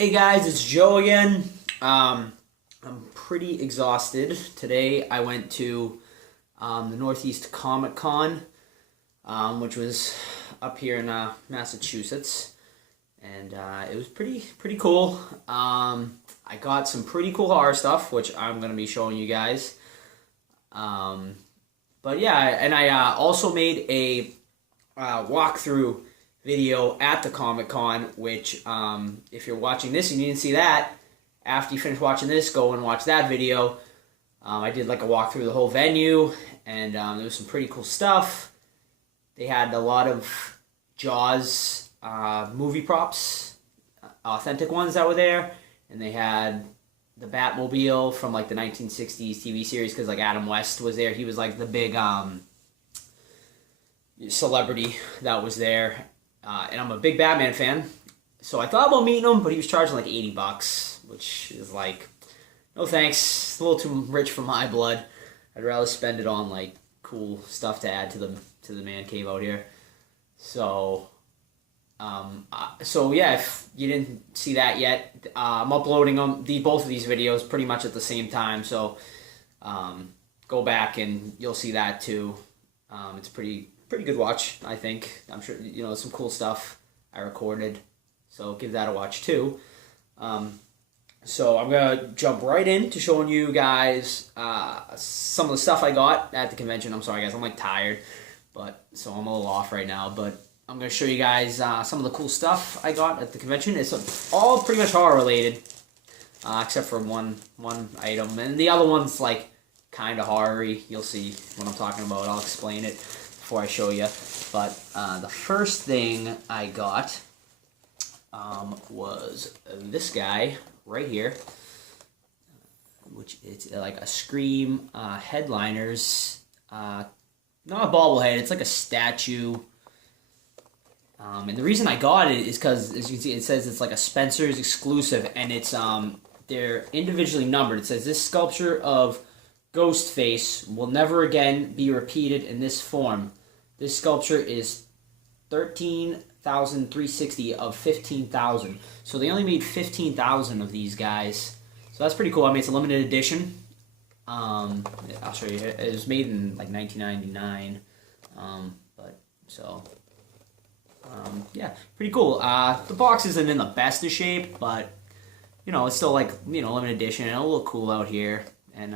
Hey guys, it's Joe again. I'm pretty exhausted. Today I went to the Northeast Comic Con, which was up here in Massachusetts, and it was pretty cool. I got some pretty cool horror stuff, which I'm gonna be showing you guys. But yeah, and I also made a walkthrough video at the Comic Con, which if you're watching this and you didn't see that, after you finish watching this, go and watch that video. I did like a walkthrough of the whole venue, and there was some pretty cool stuff. They had a lot of Jaws movie props, authentic ones that were there, and they had the Batmobile from like the 1960s TV series, because like Adam West was there. He was like the big celebrity that was there. And I'm a big Batman fan, so I thought about meeting him, but he was charging like $80, which is like, no thanks. It's a little too rich for my blood. I'd rather spend it on like cool stuff to add to the man cave out here. So, yeah, if you didn't see that yet, I'm uploading both of these videos pretty much at the same time. So, go back and you'll see that too. It's pretty good watch, I think. I'm sure, some cool stuff I recorded, so give that a watch too. So I'm gonna jump right into showing you guys some of the stuff I got at the convention. I'm sorry guys, I'm like tired, so I'm a little off right now, but I'm gonna show you guys some of the cool stuff I got at the convention. It's all pretty much horror related, except for one item, and the other one's like kind of horror-y. You'll see what I'm talking about. I'll explain it before I show you. But the first thing I got was this guy right here, which it's like a Scream headliners, not a bobblehead, it's like a statue. And the reason I got it is because, as you can see, it says it's like a Spencer's exclusive, and it's they're individually numbered. It says this sculpture of Ghostface will never again be repeated in this form. This sculpture is 13,360 of 15,000. So they only made 15,000 of these guys. So that's pretty cool. I mean, it's a limited edition. I'll show you. It was made in like 1999. Yeah, pretty cool. The box isn't in the best of shape, but it's still like limited edition and a little cool out here. And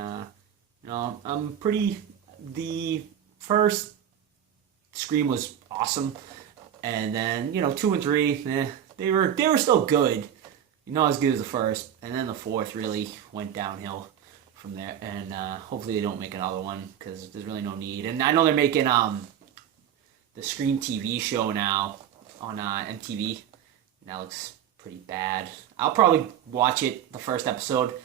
the first Scream was awesome, and then 2 and 3, they were still good, not as good as the first, and then the fourth really went downhill from there. And hopefully they don't make another one, because there's really no need. And I know they're making the Scream TV show now on MTV, and that looks pretty bad. I'll probably watch it, the first episode.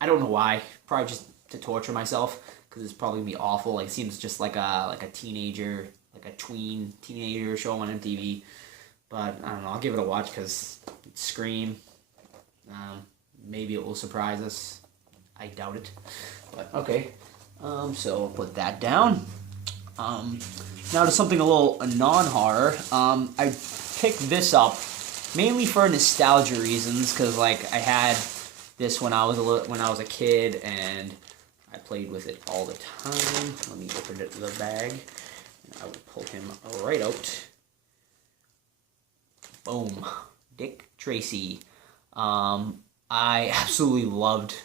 I don't know why, probably just to torture myself, because it's probably gonna be awful. Like, it seems just like a teenager, like a tween teenager show on MTV. But I don't know, I'll give it a watch because it's Scream. Maybe it will surprise us. I doubt it, but okay. So I'll put that down. Now to something a little non-horror. I picked this up mainly for nostalgia reasons, because like I had this when I was a kid, and I played with it all the time. Let me open the bag, and I will pull him right out. Boom. Dick Tracy. I absolutely loved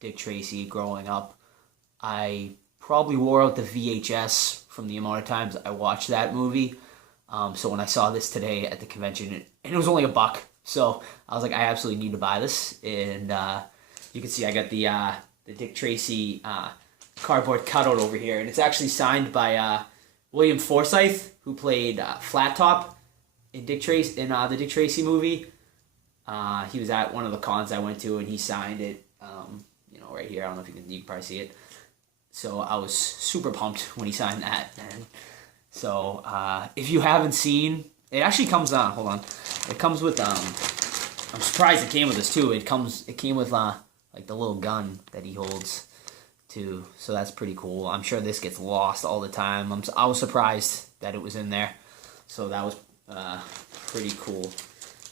Dick Tracy growing up. I probably wore out the VHS from the amount of times I watched that movie. So when I saw this today at the convention, and it was only $1, so I was like, I absolutely need to buy this. And you can see I got the Dick Tracy cardboard cutout over here, and it's actually signed by William Forsythe, who played Flat Top in the Dick Tracy movie. He was at one of the cons I went to, and he signed it. Right here. I don't know if you can probably see it. So I was super pumped when he signed that. And so if you haven't seen, it actually comes on. Hold on. It comes with. I'm surprised it came with this too. It came with like the little gun that he holds too. So that's pretty cool. I'm sure this gets lost all the time. I was surprised that it was in there. So that was pretty cool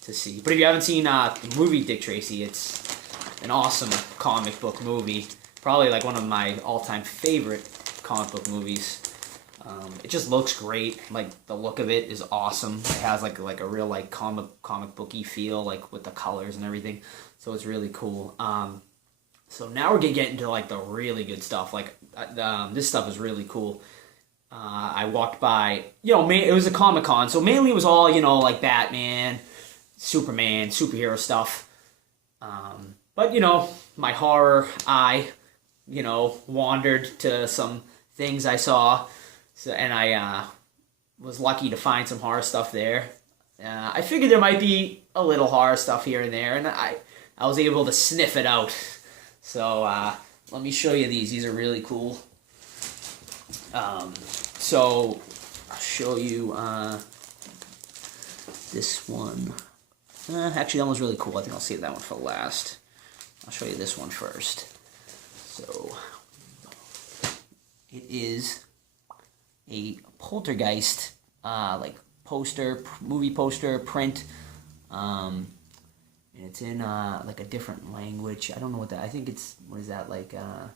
to to see. But if you haven't seen the movie Dick Tracy, it's an awesome comic book movie. Probably like one of my all-time favorite comic book movies. It just looks great. Like the look of it is awesome. It has like a real like comic booky feel, like with the colors and everything. So it's really cool. So now we're gonna get into like the really good stuff. Like this stuff is really cool. I walked by, it was a Comic-Con, so mainly it was all, like Batman, Superman, superhero stuff. But, my horror eye, wandered to some things I saw, and I was lucky to find some horror stuff there. I figured there might be a little horror stuff here and there, and I was able to sniff it out. So let me show you these. These are really cool. So I'll show you this one. Actually, that one's really cool. I think I'll save that one for last. I'll show you this one first. So it is a Poltergeist like poster, movie poster print. And it's in like a different language. I don't know what that. I think it's, what is that, like? I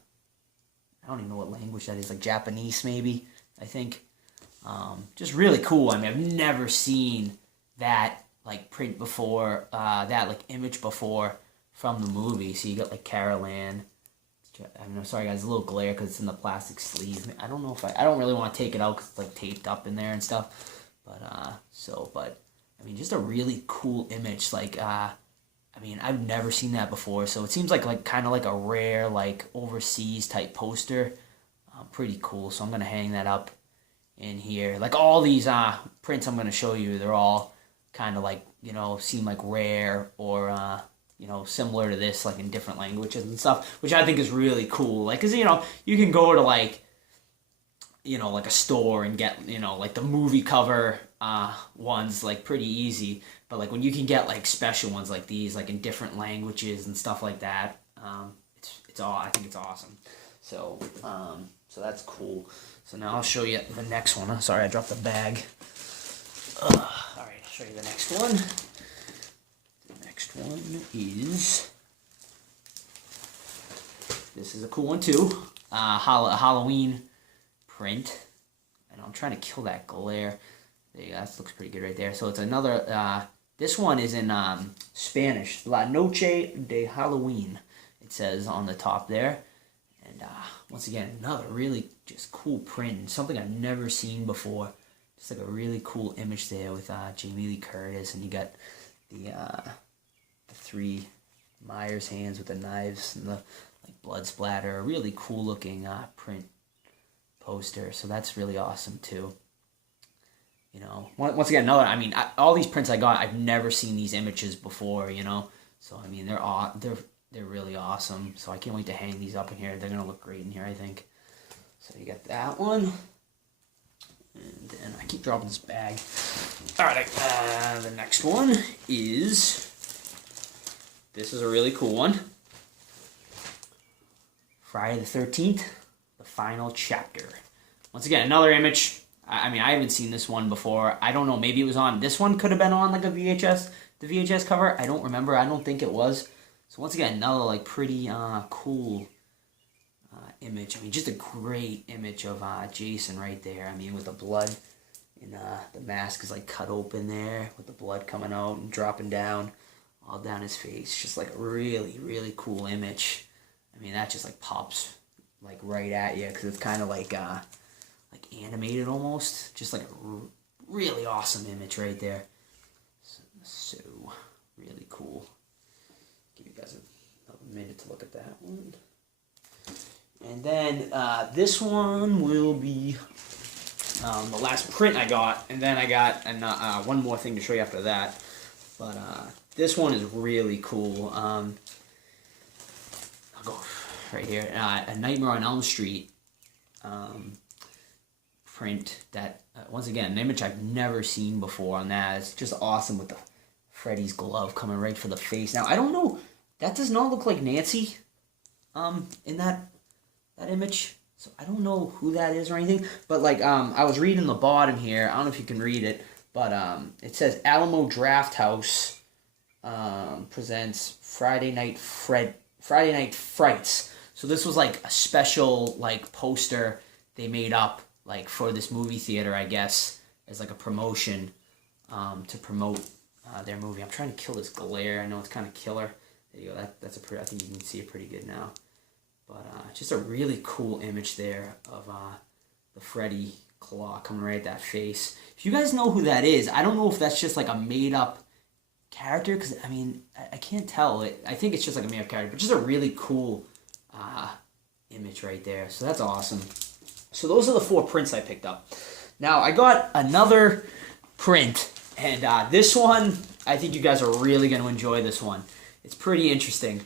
don't even know what language that is. Like Japanese, maybe. I think. Just really cool. I mean, I've never seen that like print before, that like image before from the movie. So you got like Carol Ann. I'm sorry guys, a little glare because it's in the plastic sleeve. I don't know if I don't really want to take it out because it's like taped up in there and stuff. But I mean, just a really cool image. Like I mean, I've never seen that before. So it seems like kind of like a rare like overseas type poster. Pretty cool. So I'm gonna hang that up in here. Like all these prints I'm gonna show you, they're all kind of like, seem like rare or similar to this, like in different languages and stuff, which I think is really cool. Like, cause you can go to like a store and get like the movie cover ones like pretty easy, but like when you can get like special ones like these, like in different languages and stuff like that, it's all, I think it's awesome. So so that's cool. So now I'll show you the next one. Sorry, I dropped the bag. Alright, I'll show you the next one. The next one is... This is a cool one too. A Halloween print. And I'm trying to kill that glare. There you go, that looks pretty good right there. So it's another... this one is in Spanish. La Noche de Halloween, it says on the top there. And once again, another really just cool print. Something I've never seen before. Just like a really cool image there with Jamie Lee Curtis. And you got the three Myers hands with the knives and the like blood splatter. A really cool looking print poster. So that's really awesome too. Once again, another, I mean, all these prints I got, I've never seen these images before, So, I mean, they're really awesome. So I can't wait to hang these up in here. They're going to look great in here, I think. So you got that one. And then I keep dropping this bag. Alright, the next one is... This is a really cool one. Friday the 13th, the final chapter. Once again, another image. I mean, I haven't seen this one before. I don't know, maybe it was on... This one could have been on like a VHS, the VHS cover. I don't remember. I don't think it was. So once again, another like pretty cool image. I mean, just a great image of Jason right there. I mean, with the blood and the mask is like cut open there with the blood coming out and dropping down all down his face. Just like a really, really cool image. I mean, that just like pops like right at you because it's kind of like animated almost. Just like a really awesome image right there. So really cool. Give you guys a minute to look at that one. And then this one will be the last print I got. And then I got one more thing to show you after that. But this one is really cool. I'll go right here. A Nightmare on Elm Street print that, once again, an image I've never seen before on that. It's just awesome with the Freddys glove coming right for the face. Now, I don't know. That does not look like Nancy in that image. So I don't know who that is or anything. But like I was reading the bottom here. I don't know if you can read it. But it says Alamo Draft House presents Friday Night Frights. So this was like a special like poster they made up like for this movie theater, I guess, as like a promotion to promote their movie. I'm trying to kill this glare. I know it's kind of killer. There you go. That's a pretty. I think you can see it pretty good now. But just a really cool image there of the Freddy claw coming right at that face. If you guys know who that is, I don't know if that's just like a made up character, because I mean I can't tell. I think it's just like a made up character, but just a really cool image right there. So that's awesome. So those are the 4 prints I picked up. Now I got another print, and this one I think you guys are really going to enjoy this one. It's pretty interesting.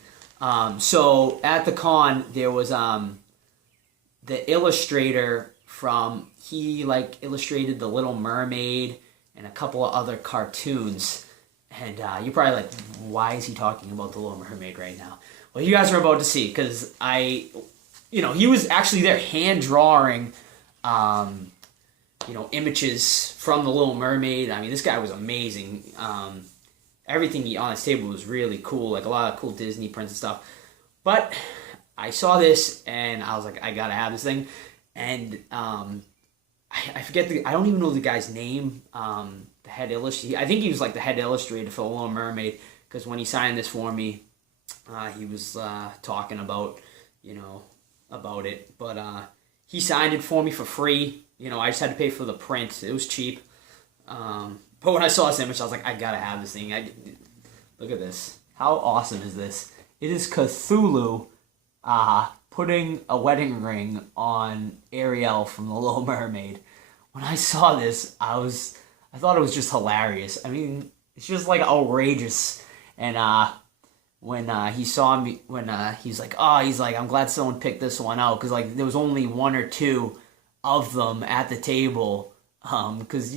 So at the con there was the illustrator from, he like illustrated The Little Mermaid and a couple of other cartoons. And you're probably like, why is he talking about The Little Mermaid right now? Well, you guys are about to see, because he was actually there hand drawing, images from The Little Mermaid. I mean, this guy was amazing. Everything on his table was really cool, like a lot of cool Disney prints and stuff. But I saw this and I was like, I gotta have this thing. And I forget I don't even know the guy's name. The head illustrator. I think he was like the head illustrator for The Little Mermaid, because when he signed this for me, he was talking about about it. But he signed it for me for free. I just had to pay for the print. It was cheap. But when I saw this image, I was like, I gotta have this thing. Look at this. How awesome is this? It is Cthulhu putting a wedding ring on Ariel from The Little Mermaid. When I saw this, I thought it was just hilarious. I mean, it's just like outrageous. And when he saw me, when he's like, I'm glad someone picked this one out, because like there was only 1 or 2 of them at the table. Because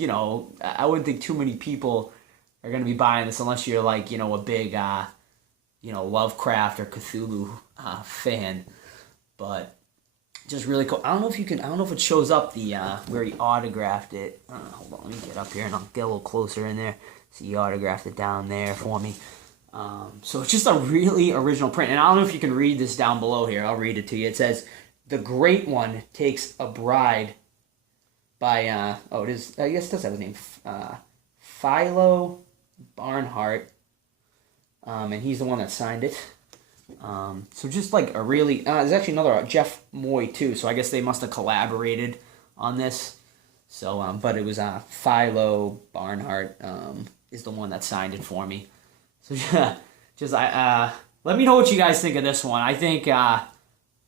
I wouldn't think too many people are gonna be buying this unless you're like a big Lovecraft or Cthulhu fan. But just really cool. I don't know if it shows up the where he autographed it. Hold on, let me get up here and I'll get a little closer in there. See, he autographed it down there for me. So it's just a really original print, and I don't know if you can read this down below here. I'll read it to you. It says, "The Great One takes a bride." By it is, I guess it does have his name, Philo Barnhart, and he's the one that signed it. So just like a really, there's actually another Jeff Moy too. So I guess they must have collaborated on this. So, but it was Philo Barnhart is the one that signed it for me. So just let me know what you guys think of this one. I think.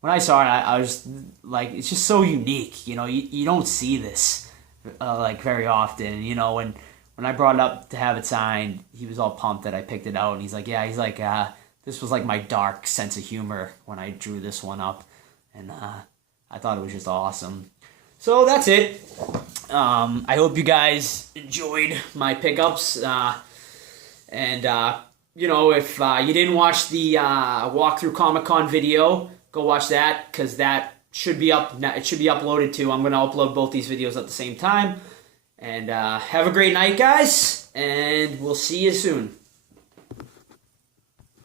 When I saw it, I was like, it's just so unique. You don't see this like very often. When I brought it up to have it signed, he was all pumped that I picked it out, and he's like, this was like my dark sense of humor when I drew this one up, and I thought it was just awesome. So that's it. I hope you guys enjoyed my pickups, and if you didn't watch the walkthrough Comic-Con video, go watch that, because that should be up. It should be uploaded too. I'm going to upload both these videos at the same time. And have a great night, guys. And we'll see you soon.